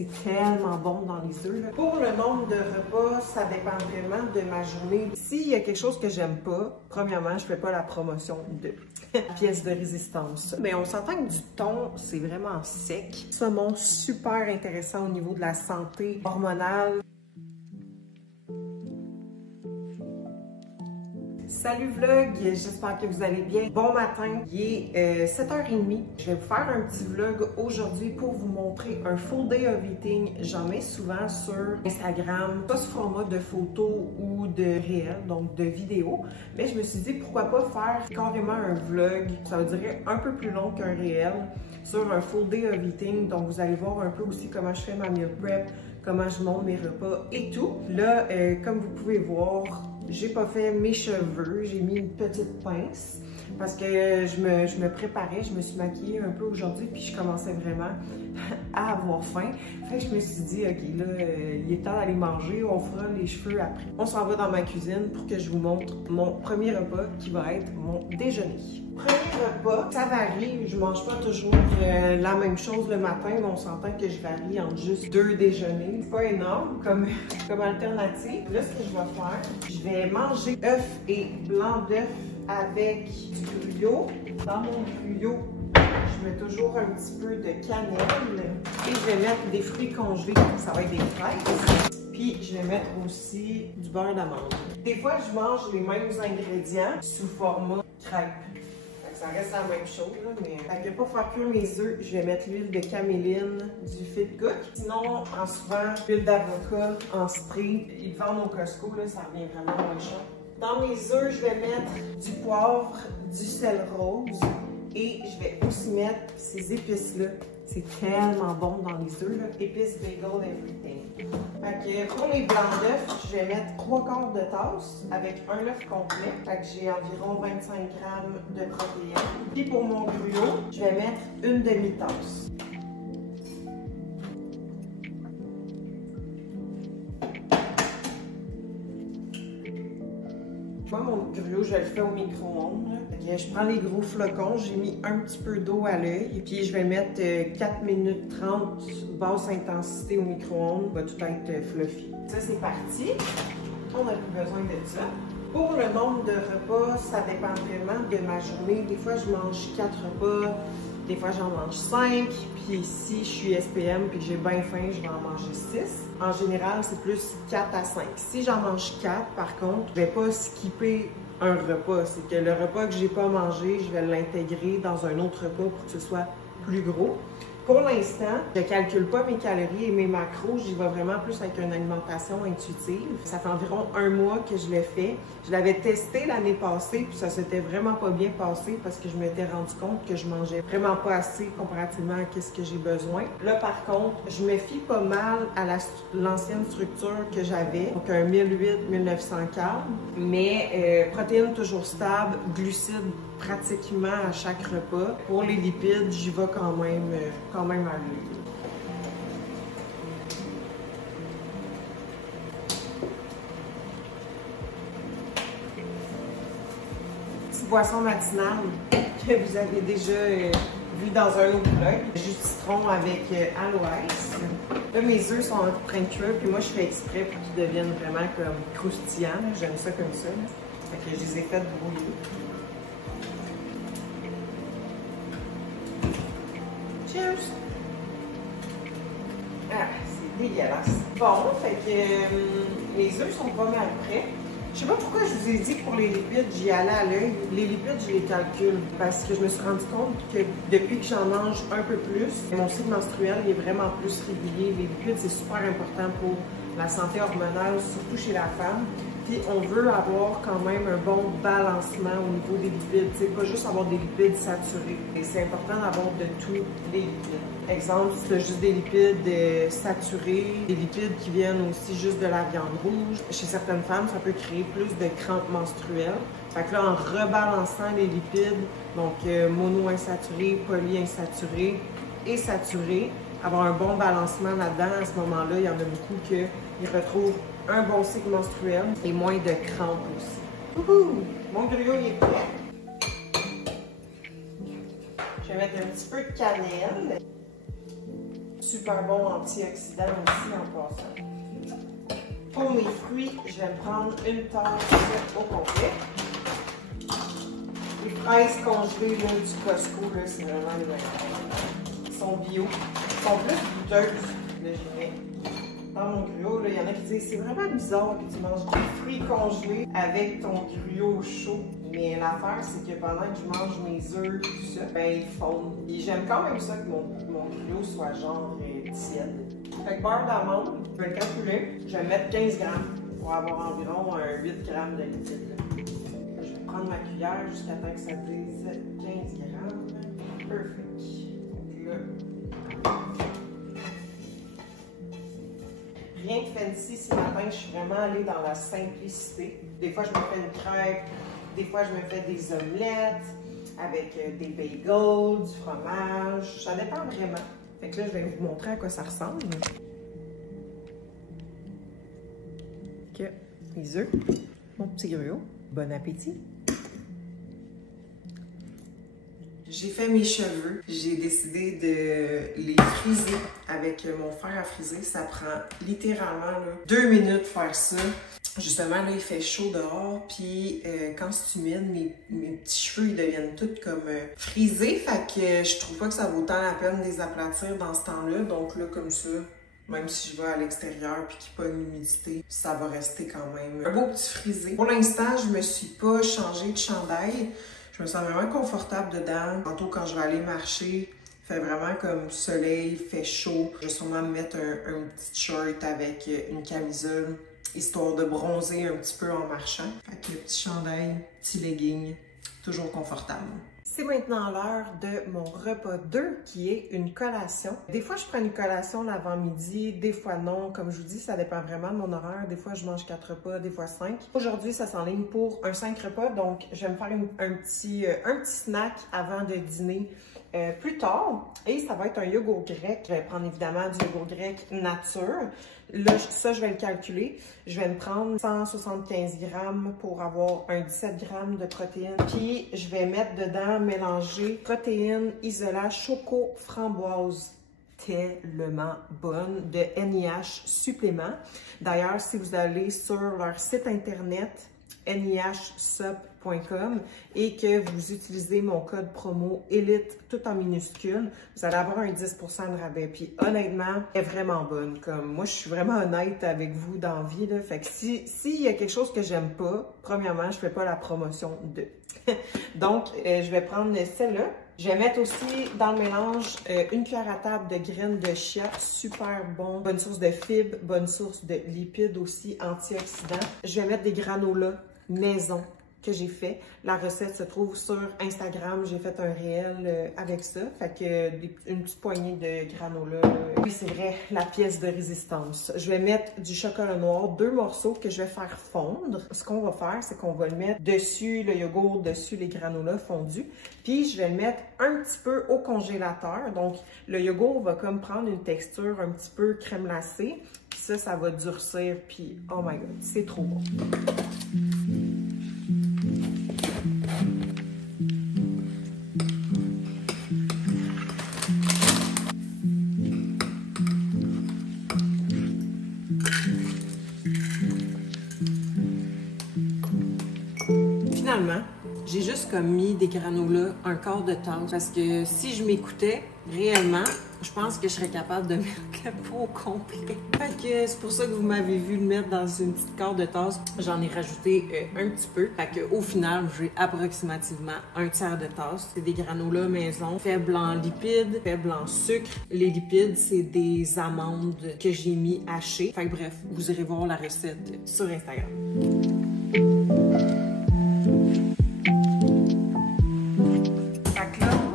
C'est tellement bon dans les œufs. Là. Pour le nombre de repas, ça dépend vraiment de ma journée. S'il y a quelque chose que j'aime pas, premièrement, je fais pas la promotion de pièces de résistance. Mais on s'entend que du thon, c'est vraiment sec. Saumon super intéressant au niveau de la santé hormonale. Salut vlog, j'espère que vous allez bien. Bon matin, il est 7h30. Je vais vous faire un petit vlog aujourd'hui pour vous montrer un full day of eating. J'en mets souvent sur Instagram, pas sous format de photos ou de réel, donc de vidéos. Mais je me suis dit pourquoi pas faire carrément un vlog, ça veut dire un peu plus long qu'un réel, sur un full day of eating. Donc vous allez voir un peu aussi comment je fais ma meal prep, comment je monte mes repas et tout. Là, comme vous pouvez voir, j'ai pas fait mes cheveux, j'ai mis une petite pince parce que je me préparais, je me suis maquillée un peu aujourd'hui puis je commençais vraiment à avoir faim. Fait que je me suis dit, ok, là, il est temps d'aller manger, on fera les cheveux après. On s'en va dans ma cuisine pour que je vous montre mon premier repas qui va être mon déjeuner. Premier repas, ça varie, je mange pas toujours la même chose le matin, mais on s'entend que je varie entre juste 2 déjeuners. C'est pas énorme comme alternative. Là, ce que je vais faire, je vais manger œufs et blanc d'œuf avec du gruau. Dans mon gruau, je mets toujours un petit peu de cannelle et je vais mettre des fruits congelés, ça va être des fraises. Puis je vais mettre aussi du beurre d'amande. Des fois, je mange les mêmes ingrédients sous format crêpe. Ça reste la même chose, là, mais pour faire cuire mes œufs, je vais mettre l'huile de caméline du Fit Cook. Sinon, en souvent, l'huile d'avocat en spray. Ils vendent au Costco, là, ça revient vraiment moins cher. Dans mes œufs, je vais mettre du poivre, du sel rose et je vais aussi mettre ces épices-là. C'est tellement bon dans les œufs, là. Épices bagel everything. Fait que pour les blancs d'œufs, je vais mettre 3/4 de tasse avec un œuf complet. Fait que j'ai environ 25 g de protéines. Puis pour mon gruau, je vais mettre une demi-tasse. Moi, mon gruau, je le fais au micro-ondes. Je prends les gros flocons, j'ai mis un petit peu d'eau à l'œil et puis je vais mettre 4 minutes 30 basse intensité au micro-ondes. Va tout être fluffy. Ça, c'est parti. On n'a plus besoin de ça. Pour le nombre de repas, ça dépend vraiment de ma journée. Des fois, je mange 4 repas. Des fois, j'en mange 5, puis si je suis SPM puis que j'ai bien faim, je vais en manger 6. En général, c'est plus 4 à 5. Si j'en mange 4, par contre, je ne vais pas skipper un repas. C'est que le repas que j'ai pas mangé, je vais l'intégrer dans un autre repas pour que ce soit plus gros. Pour l'instant, je ne calcule pas mes calories et mes macros, j'y vais vraiment plus avec une alimentation intuitive. Ça fait environ 1 mois que je le fais. Je l'avais testé l'année passée, puis ça s'était vraiment pas bien passé parce que je m'étais rendu compte que je mangeais vraiment pas assez comparativement à ce que j'ai besoin. Là, par contre, je me fie pas mal à l'ancienne structure que j'avais, donc un 1008-1900 carbs, mais protéines toujours stables, glucides pratiquement à chaque repas. Pour les lipides, j'y vais quand même à l'huile. Petite boisson matinale que vous avez déjà vu dans un autre vlog. Jus de citron avec aloès. Là, mes œufs sont en train de cuire, puis moi, je fais exprès pour qu'ils deviennent vraiment comme croustillants. J'aime ça comme ça. Fait que je les ai fait brouiller. Cheers! Ah, c'est dégueulasse. Bon, fait que les œufs sont pas mal prêts. Je sais pas pourquoi je vous ai dit que pour les lipides, j'y allais à l'œil. Les lipides, je les calcule parce que je me suis rendu compte que depuis que j'en mange un peu plus, mon cycle menstruel est vraiment plus régulier. Les lipides, c'est super important pour la santé hormonale, surtout chez la femme. Puis on veut avoir quand même un bon balancement au niveau des lipides, tu sais, pas juste avoir des lipides saturés. Et c'est important d'avoir de tous les lipides. Exemple, si tu as juste des lipides saturés, des lipides qui viennent aussi juste de la viande rouge. Chez certaines femmes, ça peut créer plus de crampes menstruelles. Fait que là, en rebalançant les lipides, donc mono-insaturés, poly-insaturés et saturés, avoir un bon balancement là-dedans, à ce moment-là, il y en a beaucoup qui retrouvent un bon cycle menstruel et moins de crampes aussi. Wouhou! Mon gruau il est prêt. Je vais mettre un petit peu de cannelle. super bon antioxydant aussi en passant. Pour mes fruits, je vais prendre une tasse au complet. Les fraises congelées là, du Costco, c'est vraiment les meilleures. Ils sont bio. Ils sont plus goûteuses. Là, je mets dans mon gruau. Il y en a qui disent c'est vraiment bizarre que tu manges des fruits congelés avec ton gruau chaud. Mais l'affaire, c'est que pendant que je mange mes œufs, tout ça, ben ils fondent. Et j'aime quand même ça que mon gruau soit genre tiède. Fait que beurre d'amande, je vais le calculer. Je vais mettre 15 grammes pour avoir environ 8 grammes de liquide. Je vais prendre ma cuillère jusqu'à temps que ça dise 15 grammes. Perfect. Là. Rien de fancy ce matin, je suis vraiment allée dans la simplicité. Des fois, je me fais une crêpe, des fois, je me fais des omelettes avec des bagels, du fromage. Ça dépend vraiment. Fait que là, je vais vous montrer à quoi ça ressemble. OK, les œufs, mon petit gruau. Bon appétit! J'ai fait mes cheveux. J'ai décidé de les friser avec mon fer à friser. Ça prend littéralement là, 2 minutes faire ça. Justement, là, il fait chaud dehors. Puis quand c'est humide, mes petits cheveux, ils deviennent tous comme frisés. Fait que je trouve pas que ça vaut tant la peine de les aplatir dans ce temps-là. Donc là, comme ça, même si je vais à l'extérieur puis qu'il n'y a pas l'humidité, ça va rester quand même un beau petit frisé. Pour l'instant, je me suis pas changé de chandail. Je me sens vraiment confortable dedans. Tantôt, quand je vais aller marcher, il fait vraiment comme soleil, il fait chaud. Je vais sûrement me mettre un petit shirt avec une camisole, histoire de bronzer un petit peu en marchant. Fait que le petit chandail, petit legging, toujours confortable. C'est maintenant l'heure de mon repas 2, qui est une collation. Des fois, je prends une collation l'avant-midi, des fois non. Comme je vous dis, ça dépend vraiment de mon horaire. Des fois, je mange 4 repas, des fois 5. Aujourd'hui, ça s'enligne pour un 5 repas, donc je vais me faire un petit snack avant de dîner plus tard. Et ça va être un yogourt grec. Je vais prendre évidemment du yogourt grec nature. Là, ça, je vais le calculer. Je vais me prendre 175 grammes pour avoir un 17 grammes de protéines. Puis, je vais mettre dedans, mélanger protéines, isolat, choco, framboise. Tellement bonne de NIH supplément. D'ailleurs, si vous allez sur leur site internet, nihsup.com, et que vous utilisez mon code promo ELITE tout en minuscule, vous allez avoir un 10% de rabais. Puis honnêtement, elle est vraiment bonne. Comme moi, je suis vraiment honnête avec vous dans la vie, là. Fait que s'il y a quelque chose que j'aime pas, premièrement, je fais pas la promotion de. Donc, je vais prendre celle-là. Je vais mettre aussi dans le mélange une cuillère à table de graines de chia, super bon. Bonne source de fibres, bonne source de lipides aussi, antioxydants. Je vais mettre des granolas maison que j'ai fait. La recette se trouve sur Instagram. J'ai fait un réel avec ça. Fait que une petite poignée de granola. Oui, c'est vrai, la pièce de résistance. Je vais mettre du chocolat noir, 2 morceaux que je vais faire fondre. Ce qu'on va faire, c'est qu'on va le mettre dessus le yogourt, dessus les granolas fondus. Puis, je vais le mettre un petit peu au congélateur. Donc, le yogourt va comme prendre une texture un petit peu crème glacée. Puis ça va durcir. Puis, oh my God, c'est trop bon. Finalement, j'ai juste comme mis des granolas un quart de tasse parce que si je m'écoutais réellement, je pense que je serais capable de mettre le pot au complet. Fait que c'est pour ça que vous m'avez vu le mettre dans une petite quart de tasse. J'en ai rajouté un petit peu. Fait que au final, j'ai approximativement un tiers de tasse. C'est des granolas maison, faibles en lipides, faibles en sucre. Les lipides, c'est des amandes que j'ai mis hachées. Fait que bref, vous irez voir la recette sur Instagram.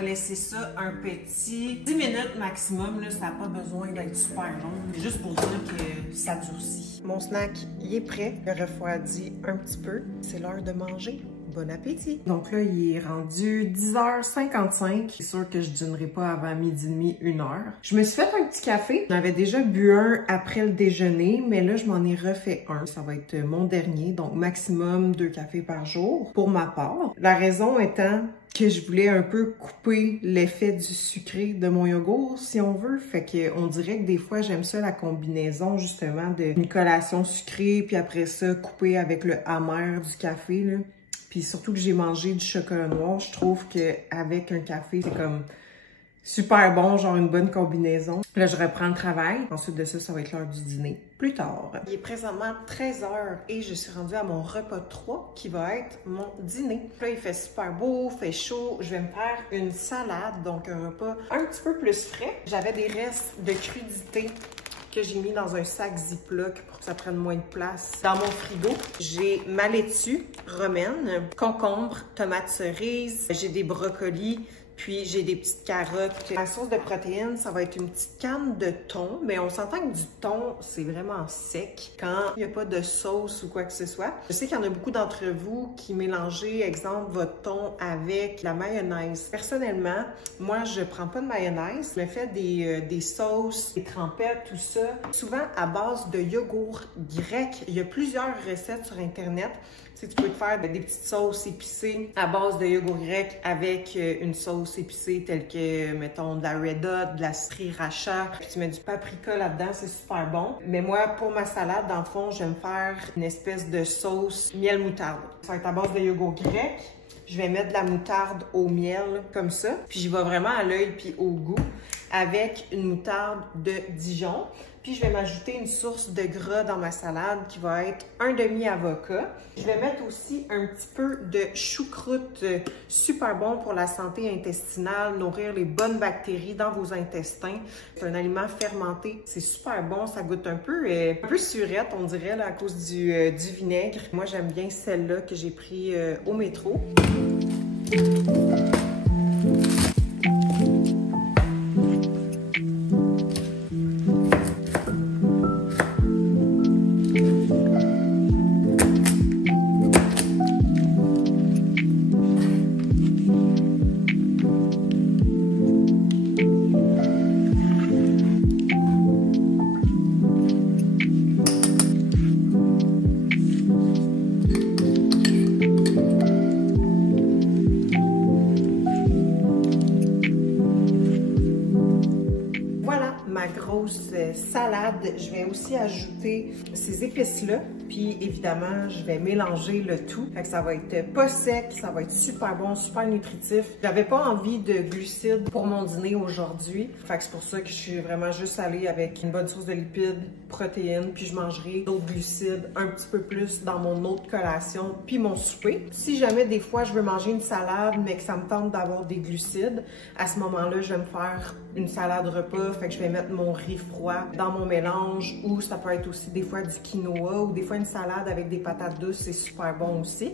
Laisser ça un petit 10 minutes maximum, là, ça n'a pas besoin d'être super long, juste pour dire que ça durcit. Mon snack, il est prêt, il refroidit un petit peu. C'est l'heure de manger. bon appétit! Donc là, il est rendu 10h55. C'est sûr que je dînerai pas avant 12h30, 1h. Je me suis fait un petit café. J'en avais déjà bu un après le déjeuner, mais là, je m'en ai refait un. Ça va être mon dernier, donc maximum 2 cafés par jour pour ma part. La raison étant que je voulais un peu couper l'effet du sucré de mon yogourt, si on veut. Fait que on dirait que des fois, j'aime ça la combinaison, justement, d'une collation sucrée, puis après ça, couper avec le amer du café, là. Puis surtout que j'ai mangé du chocolat noir, je trouve qu'avec un café, c'est comme super bon, genre une bonne combinaison. Là, je reprends le travail. Ensuite de ça, ça va être l'heure du dîner plus tard. Il est présentement 13h et je suis rendue à mon repas 3 qui va être mon dîner. Là, il fait super beau, fait chaud. Je vais me faire une salade, donc un repas un petit peu plus frais. J'avais des restes de crudités que j'ai mis dans un sac Ziploc pour que ça prenne moins de place dans mon frigo. J'ai ma laitue romaine, concombre, tomates cerises, j'ai des brocolis, puis j'ai des petites carottes. La source de protéines, ça va être une petite canne de thon, mais on s'entend que du thon, c'est vraiment sec quand il n'y a pas de sauce ou quoi que ce soit. Je sais qu'il y en a beaucoup d'entre vous qui mélangez, exemple, votre thon avec la mayonnaise. Personnellement, moi, je prends pas de mayonnaise. Je me fais des sauces, des trempettes, tout ça, souvent à base de yogourt grec. Il y a plusieurs recettes sur Internet. Tu sais, tu peux te faire des petites sauces épicées à base de yogourt grec avec une sauce épicée telle que, mettons, de la Red Hot, de la sriracha, puis tu mets du paprika là-dedans, c'est super bon. Mais moi, pour ma salade, dans le fond, j'aime faire une espèce de sauce miel moutarde. Ça va être à base de yogourt grec. Je vais mettre de la moutarde au miel, comme ça. Puis j'y vais vraiment à l'œil puis au goût, avec une moutarde de Dijon. Puis je vais m'ajouter une source de gras dans ma salade qui va être un demi-avocat. Je vais mettre aussi un petit peu de choucroute, super bon pour la santé intestinale, nourrir les bonnes bactéries dans vos intestins. C'est un aliment fermenté, c'est super bon, ça goûte un peu surette, on dirait, là, à cause du vinaigre. Moi, j'aime bien celle-là que j'ai pris au métro. Grosse salade. Je vais aussi ajouter ces épices-là. Puis évidemment, je vais mélanger le tout. Fait que ça va être pas sec, ça va être super bon, super nutritif. J'avais pas envie de glucides pour mon dîner aujourd'hui. Fait que c'est pour ça que je suis vraiment juste allée avec une bonne source de lipides, protéines, puis je mangerai d'autres glucides un petit peu plus dans mon autre collation, puis mon souper. Si jamais des fois je veux manger une salade, mais que ça me tente d'avoir des glucides, à ce moment-là, je vais me faire une salade repas. Fait que je vais mettre mon riz froid dans mon mélange, ou ça peut être aussi des fois du quinoa, ou des fois une salade avec des patates douces, c'est super bon aussi.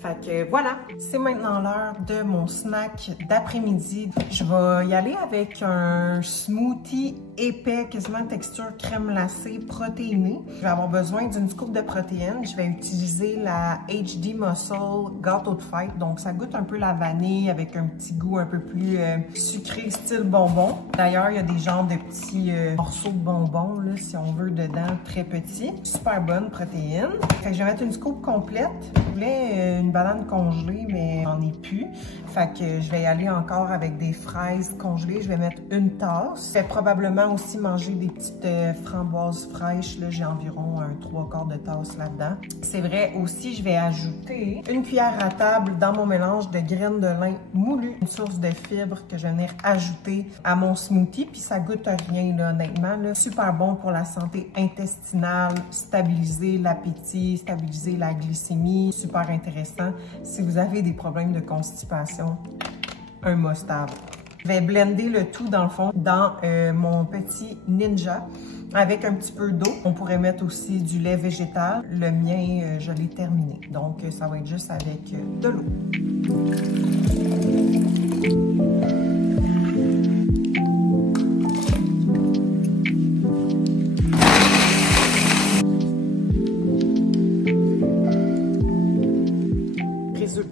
Fait que voilà, c'est maintenant l'heure de mon snack d'après-midi. Je vais y aller avec un smoothie épais, quasiment texture crème glacée, protéiné. Je vais avoir besoin d'une scoop de protéines. Je vais utiliser la HD Muscle gâteau de fête. Donc ça goûte un peu la vanille avec un petit goût un peu plus sucré, style bonbon. D'ailleurs, il y a des genres de petits morceaux de bonbons, là, si on veut, dedans, très petits. Super bonne protéine. Fait que je vais mettre une scoop complète. Je voulais une banane congelée, mais j'en ai plus. Fait que je vais y aller encore avec des fraises congelées. Je vais mettre une tasse. Je vais probablement aussi manger des petites framboises fraîches. Là, j'ai environ un 3/4 de tasse là-dedans. C'est vrai aussi, je vais ajouter une cuillère à table dans mon mélange de graines de lin moulues. Une source de fibres que je vais venir ajouter à mon smoothie. Puis ça goûte rien, là, honnêtement. Là. Super bon pour la santé intestinale, stabiliser l'appétit, stabiliser la glycémie. Super intéressant. Si vous avez des problèmes de constipation, un must-have. Je vais blender le tout dans le fond dans mon petit Ninja avec un petit peu d'eau. On pourrait mettre aussi du lait végétal. Le mien, je l'ai terminé. Donc, ça va être juste avec de l'eau.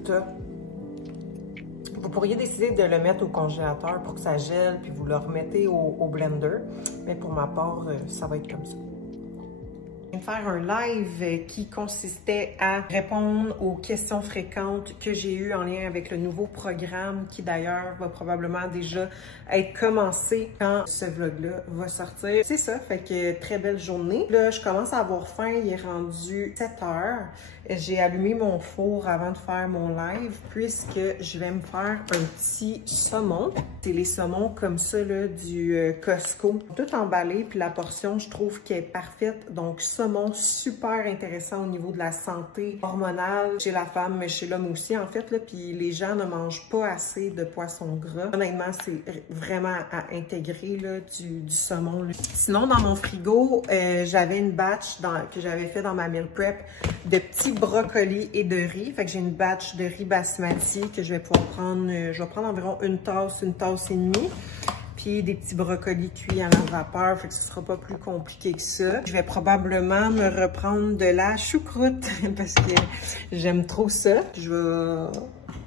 résultat. Vous pourriez décider de le mettre au congélateur pour que ça gèle, puis vous le remettez au blender. Mais pour ma part, ça va être comme ça. Je viens de faire un live qui consistait à répondre aux questions fréquentes que j'ai eues en lien avec le nouveau programme qui d'ailleurs va probablement déjà être commencé quand ce vlog-là va sortir. C'est ça, fait que très belle journée. Là, je commence à avoir faim, il est rendu 7 heures. J'ai allumé mon four avant de faire mon live puisque je vais me faire un petit saumon. C'est les saumons comme ça là, du Costco. Tout emballé, puis la portion, je trouve qu'elle est parfaite. Donc, saumon super intéressant au niveau de la santé hormonale chez la femme, mais chez l'homme aussi en fait. Là, puis les gens ne mangent pas assez de poisson gras. Honnêtement, c'est vraiment à intégrer là, du saumon. Là. Sinon, dans mon frigo, j'avais une batch que j'avais fait dans ma meal prep de petits brocolis et de riz. Fait que j'ai une batch de riz basmati que je vais pouvoir prendre. Je vais prendre environ une tasse et demie. Puis des petits brocolis cuits à la vapeur, fait que ce sera pas plus compliqué que ça. Je vais probablement me reprendre de la choucroute parce que j'aime trop ça. Je vais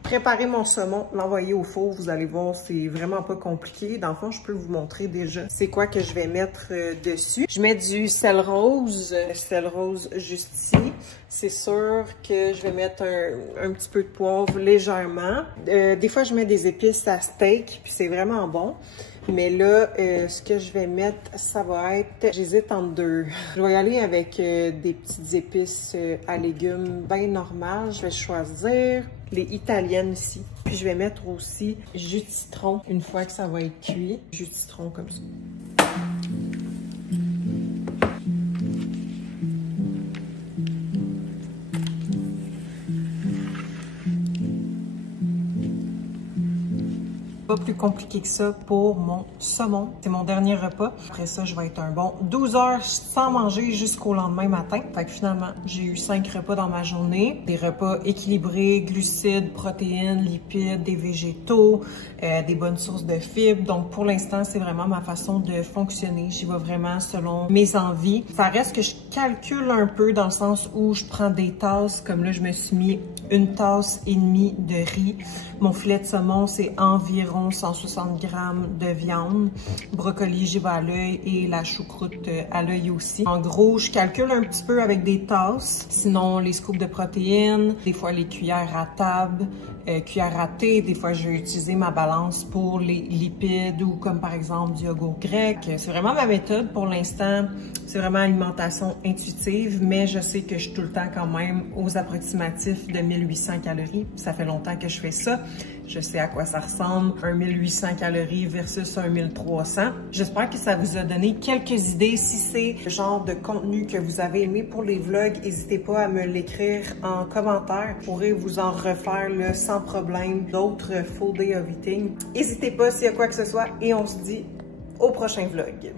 préparer mon saumon, l'envoyer au four. Vous allez voir, c'est vraiment pas compliqué. Dans le fond, je peux vous montrer déjà c'est quoi que je vais mettre dessus. Je mets du sel rose juste ici. C'est sûr que je vais mettre un petit peu de poivre légèrement. Des fois, je mets des épices à steak, puis c'est vraiment bon. Mais là, ce que je vais mettre, ça va être... J'hésite entre deux. Je vais y aller avec des petites épices à légumes bien normales. Je vais choisir les italiennes ici. Puis je vais mettre aussi jus de citron une fois que ça va être cuit. Jus de citron comme ça. Pas plus compliqué que ça pour mon saumon. C'est mon dernier repas. Après ça, je vais être un bon 12 heures sans manger jusqu'au lendemain matin. Fait que finalement, j'ai eu 5 repas dans ma journée. Des repas équilibrés, glucides, protéines, lipides, des végétaux, des bonnes sources de fibres. Donc pour l'instant, c'est vraiment ma façon de fonctionner. J'y vais vraiment selon mes envies. Ça reste que je calcule un peu dans le sens où je prends des tasses. Comme là, je me suis mis une tasse et demie de riz. Mon filet de saumon, c'est environ 160 grammes de viande. Brocoli, j'y vais à l'œil et la choucroute à l'œil aussi. En gros, je calcule un petit peu avec des tasses. Sinon, les scoops de protéines, des fois les cuillères à table, cuillères à thé. Des fois, je vais utiliser ma balance pour les lipides ou comme par exemple du yogourt grec. C'est vraiment ma méthode pour l'instant. C'est vraiment alimentation intuitive, mais je sais que je suis tout le temps quand même aux approximatifs de 1800 calories. Ça fait longtemps que je fais ça. Je sais à quoi ça ressemble, un 1800 calories versus un 1300. J'espère que ça vous a donné quelques idées. Si c'est le genre de contenu que vous avez aimé pour les vlogs, n'hésitez pas à me l'écrire en commentaire. Je pourrais vous en refaire là, sans problème d'autres full day of eating. N'hésitez pas s'il y a quoi que ce soit et on se dit au prochain vlog.